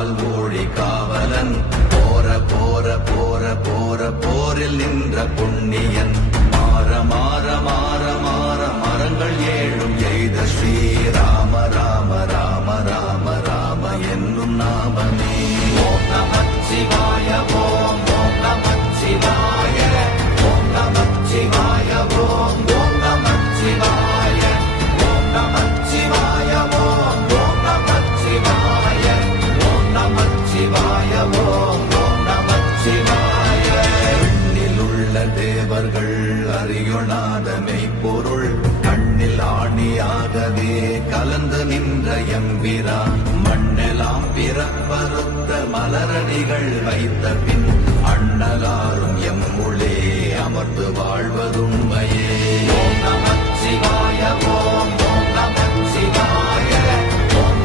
காவல் ஊழி காவலன். போற போற போற போற போரில் நின்ற புண்ணியன். மாற மாற மாற மாற மரங்கள் ஏழும் எய்த ஸ்ரீராம ராம ராம ராம ராம என்னும் நாமமே. தேவர்கள் அறியொணாத மெய்ப்பொருள் கண்ணில் ஆணியாகவே கலந்து நின்ற எம்பிரா மண்ணெலாம் பிறப்பறுத்த மலரடிகள் வைத்த பின் அண்ணலாரும் எம்முளே அமர்ந்து வாழ்வதும்